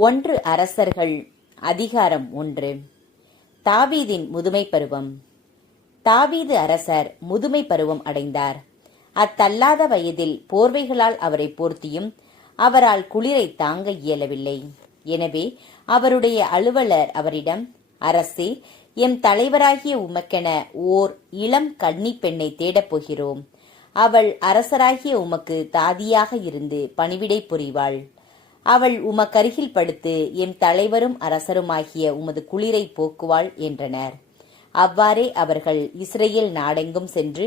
ஒன்று அரசர்கள் அதிகாரம் 1. தாவீதின் முதுமை பருவம். தாவீது அரசர் முதுமை பருவம் அடைந்தார். அத்தள்ளாத வயதில் போர்வைகளால் அவரை போர்த்தியும் அவரால் குளிரை தாங்க இயலவில்லை. எனவே அவருடைய அலுவலர் அவரிடம், அரசே, எம் தலைவராகிய உமக்கென ஓர் இளம் கன்னி பெண்ணை தேடப் போகிறோம். அவள் அரசராகிய உமக்கு தாதியாக இருந்து பணிவிடை புரிவாள். அவள் உமக்கருகில் படுத்து எம் தலைவரும் அரசருமாகிய உமது குளிரை போக்குவாள் என்றனர். அவ்வாறே அவர்கள் இஸ்ரேல் நாடெங்கும் சென்று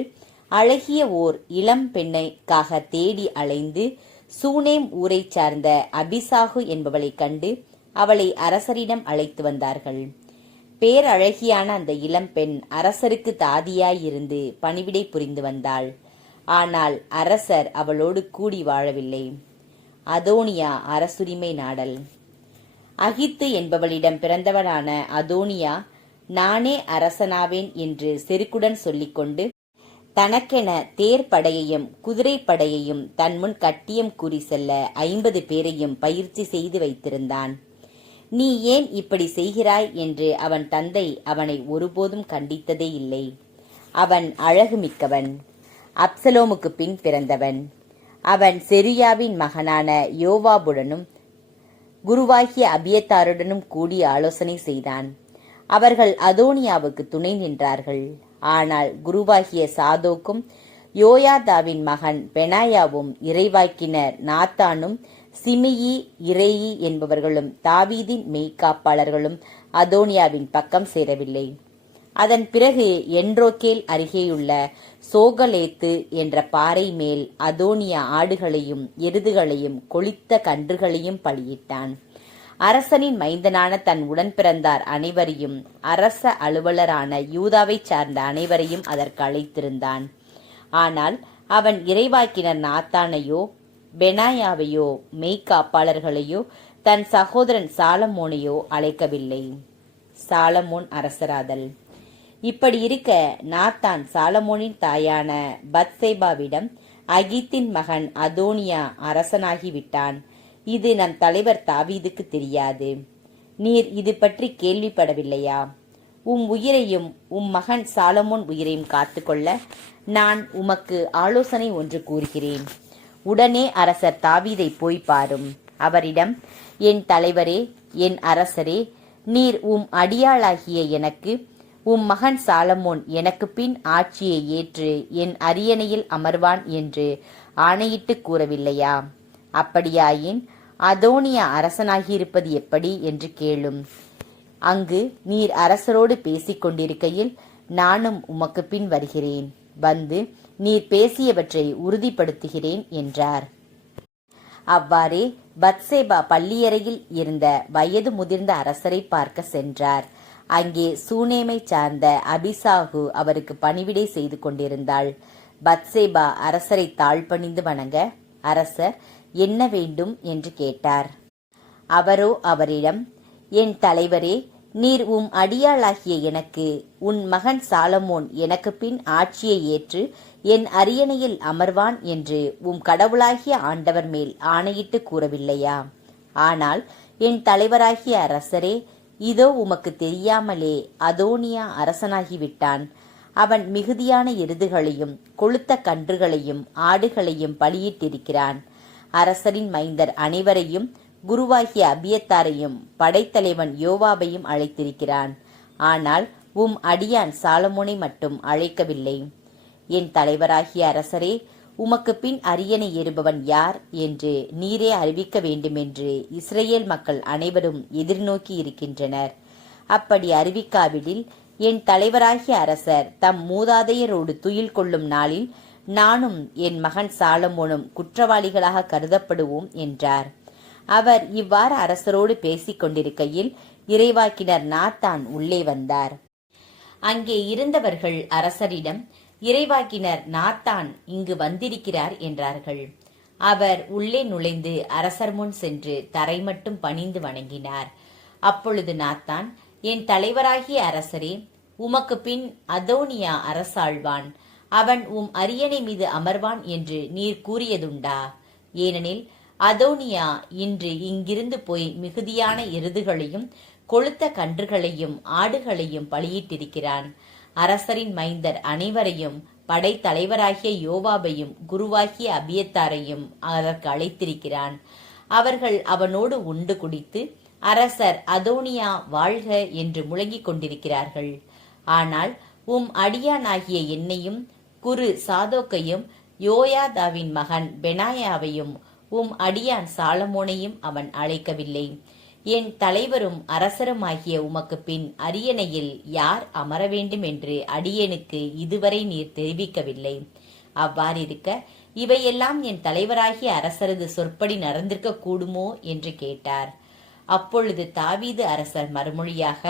அழகிய ஓர் இளம் பெண்ணைக்காக தேடி அலைந்து சூனேம் ஊரைச் சார்ந்த அபிசாகு என்பவளை கண்டு அவளை அரசரிடம் அழைத்து வந்தார்கள். பேரழகியான அந்த இளம்பெண் அரசருக்கு தாதியாயிருந்து பணிவிடை புரிந்து வந்தாள். ஆனால் அரசர் அவளோடு கூடி வாழவில்லை. அதோனியா அரசுரிமை நாடல். அகித்து என்பவளிடம் பிறந்தவனான அதோனியா, நானே அரசனாவேன் என்று செருக்குடன் சொல்லிக்கொண்டு தனக்கென தேர் படையையும் குதிரை படையையும் தன்முன் கட்டியம் கூறி செல்ல 50 பேரையும் பயிற்சி செய்து வைத்திருந்தான். நீ ஏன் இப்படி செய்கிறாய் என்று அவன் தந்தை அவனை ஒருபோதும் கண்டித்ததே இல்லை. அவன் அழகு மிக்கவன், அப்சலோமுக்கு பின் பிறந்தவன். அவன் செருயாவின் மகனான யோவாபுடனும் குருவாகிய அபியத்தாருடனும் கூடி ஆலோசனை செய்தான். அவர்கள் அதோனியாவுக்கு துணை நின்றார்கள். ஆனால் குருவாகிய சாதோக்கும் யோயாதாவின் மகன் பெனாயாவும் இறைவாக்கினர் நாத்தானும் சிமியி இறையி என்பவர்களும் தாவீதின் மெய்காப்பாளர்களும் அதோனியாவின் பக்கம் சேரவில்லை. அதன் பிறகு என்ரோகேல் அருகேயுள்ள சோகலேத்து என்ற பாறை மேல் அதோனியா ஆடுகளையும் எருதுகளையும் கொளித்த கன்றுகளையும் பலியிட்டான். அரசனின் மைந்தனான தன் உடன் பிறந்தார் அனைவரையும் அரச அலுவலரான யூதாவைச் சார்ந்த அனைவரையும் அதற்கு அழைத்திருந்தான். ஆனால் அவன் இறைவாக்கினர் நாத்தானையோ பெனாயாவையோ மெய்காப்பாளர்களையோ தன் சகோதரன் சாலமோனையோ அழைக்கவில்லை. சாலமோன் அரசராதல். இப்படி இருக்க நாத்தான் சாலமோனின் தாயான பத்சேபாவிடம், அகித்தின் மகன் அதோனியா அரசனாகிவிட்டான். இது நம் தலைவர் தாவீதுக்கு தெரியாது. நீர் இது பற்றி கேள்விப்படவில்லையா? உம் உயிரையும் உம் மகன் சாலமோன் உயிரையும் காத்துக்கொள்ள நான் உமக்கு ஆலோசனை ஒன்று கூறுகிறேன். உடனே அரசர் தாவீதை போய் பாரும். அவரிடம், என் தலைவரே, என் அரசரே, நீர் உம் அடியாளாகிய எனக்கு உம் மகன் சாலமோன் எனக்கு பின் ஆட்சியை ஏற்று என் அரியணையில் அமர்வான் என்று ஆணையிட்டு கூறவில்லையா? அப்படியாயின் அதோனியா அரசனாகியிருப்பது எப்படி என்று கேளும். அங்கு நீர் அரசரோடு பேசிக் கொண்டிருக்கையில் நானும் உமக்கு பின் வருகிறேன். வந்து நீர் பேசியவற்றை உறுதிப்படுத்துகிறேன் என்றார். அவ்வாறே பத்சேபா பள்ளியறையில் இருந்த வயது முதிர்ந்த அரசரை பார்க்க சென்றார். அங்கே சூனேமை சார்ந்த அபிசாகு அவருக்கு பணிவிடை செய்து கொண்டிருந்தாள். பத்சேபா அரசரை தாழ்பணிந்து வணங்க, அரசர் என்ன வேண்டும் என்று கேட்டார். அவரோ அவரிடம், என் தலைவரே, நீர் உம் அடியாளாகிய எனக்கு உன் மகன் சாலமோன் எனக்கு பின் ஆட்சியை ஏற்று என் அரியணையில் அமர்வான் என்று உம் கடவுளாகிய ஆண்டவர் மேல் ஆணையிட்டு கூறவில்லையா? ஆனால் என் தலைவராகிய அரசரே, இதோ உமக்கு தெரியாமலே அதோனியா அரசனாகிவிட்டான். அவன் மிகுதியான எருதுகளையும் கொழுத்த கன்றுகளையும் ஆடுகளையும் பலியிட்டிருக்கிறான். அரசரின் மைந்தர் அனைவரையும் குருவாகிய அபியத்தாரையும் படைத்தலைவன் யோவாபையும் அழைத்திருக்கிறான். ஆனால் உம் அடியான் சாலமோனை மட்டும் அழைக்கவில்லை. என் தலைவராகிய அரசரே, உமக்கு பின் அரியணை ஏறுபவன் யார் என்று நீரே அறிவிக்க வேண்டுமென்று இஸ்ரேல் மக்கள் அனைவரும் எதிர்நோக்கி இருக்கின்றனர். அப்படி அறிவிக்காவிடில் என் தலைவராகிய அரசர் தம் மூதாதையரோடு துயில் கொள்ளும் நாளில் நானும் என் மகன் சாலமோனும் குற்றவாளிகளாக கருதப்படுவோம் என்றார். அவர் இவ்வாறு அரசரோடு பேசிக் கொண்டிருக்கையில் இறைவாக்கினர் நாத்தான் உள்ளே வந்தார். அங்கே இருந்தவர்கள் அரசரிடம், இறைவாக்கினர் நாத்தான் இங்கு வந்திருக்கிறார் என்றார்கள். அவர் உள்ளே நுழைந்து அரசர் முன் சென்று தரை மட்டும் பணிந்து வணங்கினார். அப்பொழுது நாத்தான், என் தலைவராகிய அரசரே, உமக்கு பின் அதோனியா அரசாழ்வான். அவன் உம் அரியணை மீது அமர்வான் என்று நீர் கூறியதுண்டா? ஏனெனில் அதோனியா இன்று இங்கிருந்து போய் மிகுதியான எருதுகளையும் கொழுத்த கன்றுகளையும் ஆடுகளையும் பலியிட்டிருக்கிறான். அரசரின் மைந்தர் அனைவரையும் படைத்தலைவராகிய யோவாபையும் குருவாகிய அபியத்தாரையும் அதற்கு அழைத்திருக்கிறான். அவர்கள் அவனோடு உண்டு குடித்து அரசர் அதோனியா வாழ்க என்று முழங்கிக் கொண்டிருக்கிறார்கள். ஆனால் அடியானாகிய என்னையும் குரு சாதோக்கையும் யோயாதாவின் மகன் பெனாயாவையும் அடியான் சாலமோனையும் அவன் அழைக்கவில்லை. என் தலைவரும் அரசருமாகிய உமக்கு பின் அரியணையில் யார் அமர வேண்டும் என்று அடியேனுக்கு இதுவரை நீர் தெரிவிக்கவில்லை. அவ்வாறிருக்க இவையெல்லாம் என் தலைவராகிய அரசரது சொற்படி நடந்திருக்க கூடுமோ என்று கேட்டார். அப்பொழுது தாவீது அரசர் மறுமொழியாக,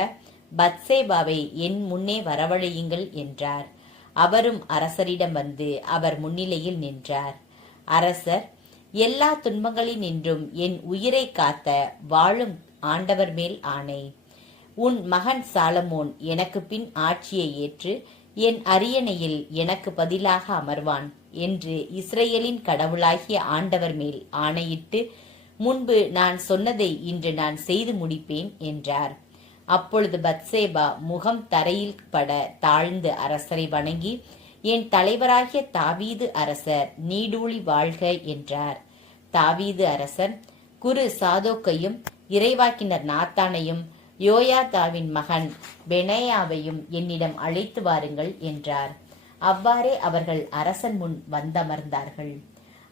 பத்சேபாவை என் முன்னே வரவழையுங்கள் என்றார். அவரும் அரசரிடம் வந்து அவர் முன்னிலையில் நின்றார். அரசர், எல்லா துன்பங்களினின்றும் என் உயிரை காத்த வாழும் ஆண்டவர் மேல் ஆணை, உன் மகன் சாலமோன் எனக்கு பின் ஆட்சியை ஏற்று என் அரியணையில் எனக்கு பதிலாக அமர்வான் என்று இஸ்ரேலின் கடவுளாகிய ஆண்டவர் மேல் ஆணையிட்டு முன்பு நான் சொன்னதை இன்று நான் செய்து முடிப்பேன் என்றார். அப்பொழுது பத்சேபா முகம் தரையில் பட தாழ்ந்து அரசரை வணங்கி, என் தலைவராகிய தாவீது அரசர் நீடூழி வாழ்க என்றார். தாவீது அரசர் குரு சாதோக்கையும் இறைவாக்கினர் நாத்தானையும் யோயாதாவின் மகன் பெனாயாவையும் என்னிடம் அழைத்து வாருங்கள் என்றார். அவ்வாறே அவர்கள் அரசன் முன் வந்தமர்ந்தார்கள்.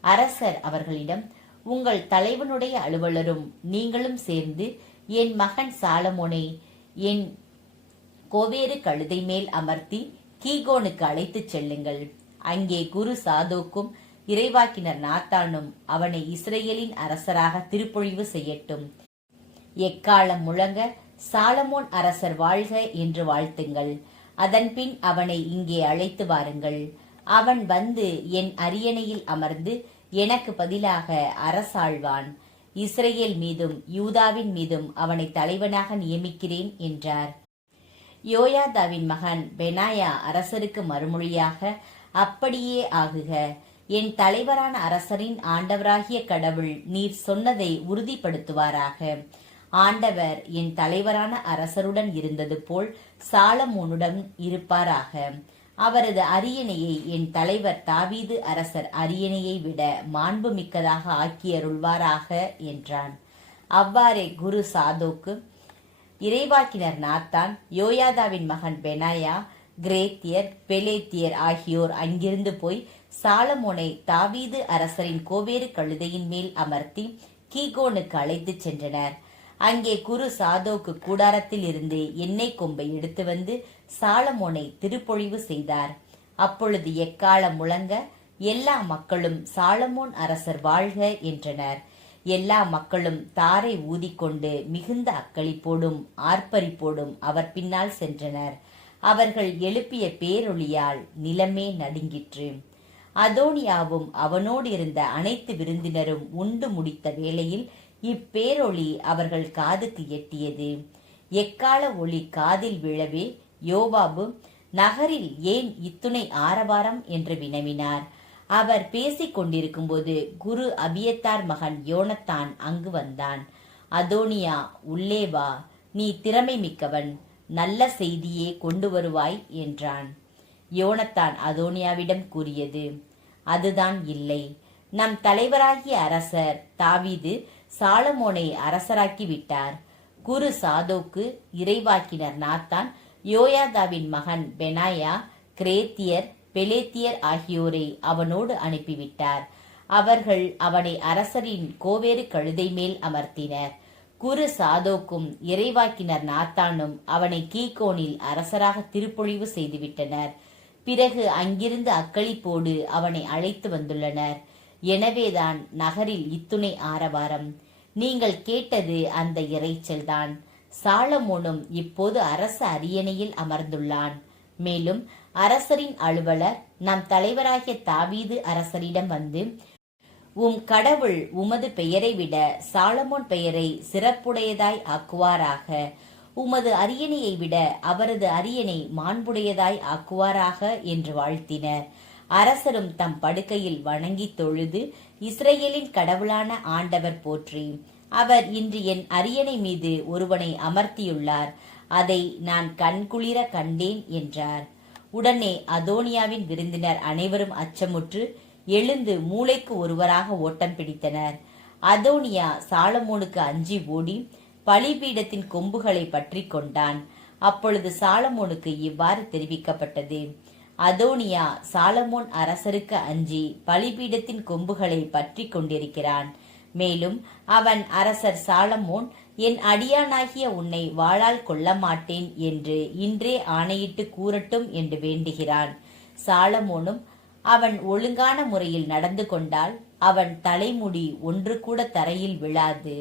அரசர் அவர்களிடம், உங்கள் தலைவனுடைய அலுவலரும் நீங்களும் சேர்ந்து என் மகன் சாலமோனை என் கோவேறு கழுதை மேல் அமர்த்தி கீகோனுக்கு அழைத்துச் செல்லுங்கள். அங்கே குரு சாதோக்கும் இறைவாக்கினர் நாத்தானும் அவனை இஸ்ரேலின் அரசராக திருப்பொழிவு செய்யட்டும். எக்காலம் முழங்க சாலமோன் அரசர் வாழ்க என்று வாழ்த்துங்கள். அதன்பின் அவனை இங்கே அழைத்து வாருங்கள். அவன் வந்து என் அரியணையில் அமர்ந்து எனக்கு பதிலாக அரசாழ்வான். இஸ்ரேல் மீதும் யூதாவின் மீதும் அவனை தலைவனாக நியமிக்கிறேன் என்றார். யோயாதாவின் மகன் பெனாயா அரசருக்கு மறுமொழியாக, அப்படியே ஆகுக. என் தலைவரான அரசரின் ஆண்டவராகிய கடவுள் நீர் சொன்னதை உறுதிப்படுத்துவாராக. ஆண்டவர் என் தலைவரான அரசருடன் இருந்தது போல் சாலமோனுடன் இருப்பாராக. அவரது அரியணையை என் தலைவர் தாவீது அரசர் அரியணையை விட மாண்பு மிக்கதாக ஆக்கியருள்வாராக என்றான். அவ்வாறே குரு சாதோக்கு, இறைவாக்கினர் நாத்தான், யோயாதாவின் மகன் பெனாயா, கிரேத்தியர், பெலேத்தியர் ஆகியோர் அங்கிருந்து போய் சாலமோனை தாவீது அரசரின் கோவேறு கழுதையின் மேல் அமர்த்தி கீகோனுக்கு அழைத்துச் சென்றனர். அங்கே குரு சாதோக்கு கூடாரத்தில் இருந்து எண்ணெய் கொம்பை எடுத்து வந்து சாலமோனை திருப்பொழிவு செய்தார். அப்பொழுது எக்காலம் முழங்க எல்லா மக்களும் சாலமோன் அரசர் வாழ்க என்றனர். எல்லா மக்களும் தாரை ஊதிக்கொண்டு மிகுந்த அக்களிப்போடும் ஆர்ப்பரிப்போடும் அவர் பின்னால் சென்றனர். அவர்கள் எழுப்பிய பேரொளியால் நிலமே நடுங்கிற்று. அதோனியாவும் அவனோடு இருந்த அனைத்து விருந்தினரும் உண்டு முடித்த வேளையில் இப்பேரொளி அவர்கள் காதுக்கு எட்டியது. எக்கால ஒளி காதில் விழவே யோவாபு, நகரில் ஏன் இத்துணை ஆரவாரம் என்று வினவினார். அவர் பேசிக் கொண்டிருக்கும் போது குரு அபியத்தார் மகன் யோனத்தான் அங்கு வந்தான். அதோனியா, உள்ளே வா, நீ திறமை மிக்கவன், நல்ல செய்தியே கொண்டு வருவாய் என்றான். யோனத்தான் அதோனியாவிடம் கூறியது, அதுதான் இல்லை. நம் தலைவராகிய அரசர் தாவீது சாலமோனை அரசராக்கி விட்டார். குரு சாதோக்கு, இறைவாக்கினர் நாத்தான், யோயாதாவின் மகன் பெனாயா, கிரேத்தியர், பெலேத்தியர் ஆகியோரை அவனோடு அனுப்பிவிட்டார். அவர்கள் அவனை அரசரின் கோவேறு கழுதை மேல் அமர்த்தினர். குரு சாதோக்கும் இறைவாக்கினர் நாத்தானும் அவனை கீகோனில் அரசராக திருப்பொழிவு செய்துவிட்டனர். பிறகு அங்கிருந்து அக்களிப்போடு அவனை அழைத்து வந்துள்ளனர். எனவேதான் நகரில் இத்துணை ஆரவாரம். நீங்கள் கேட்டது அந்த இறைச்சல்தான். சாலமோனும் இப்போது அரச அரியணையில் அமர்ந்துள்ளான். மேலும் அரசரின் அலுவலர் நம் தலைவராகிய தாவீது அரசரிடம் வந்து, கடவுள் உமது பெயரை விட சாலமோன் பெயரை சிறப்புடையதாய் ஆக்குவாராக, உமது அரியணையை விட அவரது அரியணை மாண்புடையதாய் ஆக்குவாராக என்று வாழ்த்தினர். அரசரும் தம் படுக்கையில் வணங்கி தொழுது, இஸ்ரேலின் கடவுளான ஆண்டவர் போற்றி, அவர் இன்று என் அரியணை மீது ஒருவனை அமர்த்தியுள்ளார், அதை நான் கண்குளிர கண்டேன் என்றார். உடனே அதோனியாவின் விருந்தினர் அனைவரும் அச்சமுற்று எழுந்து மூளைக்கு ஒருவராக ஓட்டம் பிடித்தனர். அதோனியா சாலமோனுக்கு அஞ்சி ஓடி பலிபீடத்தின் கொம்புகளை பற்றி கொண்டான். அப்பொழுது சாலமோனுக்கு இவ்வாறு தெரிவிக்கப்பட்டது: அதோனியா சாலமோன் அரசருக்கு அஞ்சி பலிபீடத்தின் கொம்புகளை பற்றி கொண்டிருக்கிறான். மேலும் அவன் அரசர் சாலமோன், என் அடியானாகிய உன்னை வாளால் கொல்ல மாட்டேன் என்று இன்றே ஆணையிட்டு கூறட்டும் என்று வேண்டுகிறான். சாலமோனும் அவன் ஒழுங்கான முறையில் நடந்து கொண்டால் அவன் தலைமுடி ஒன்று கூட தரையில் விழாது.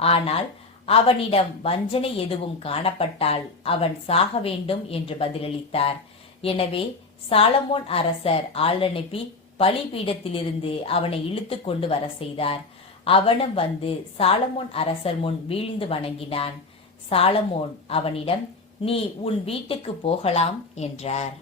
ஆனால் அவனிடம் வஞ்சனை எதுவும் காணப்பட்டால் அவன் சாக வேண்டும் என்று பதிலளித்தார். எனவே சாலமோன் அரசர் ஆள் அனுப்பி பலிபீடத்திலிருந்து அவனை இழுத்து கொண்டு வர செய்தார். அவனும் வந்து சாலமோன் அரசர் முன் வீழ்ந்து வணங்கினான். சாலமோன் அவனிடம், நீ உன் வீட்டுக்கு போகலாம் என்றார்.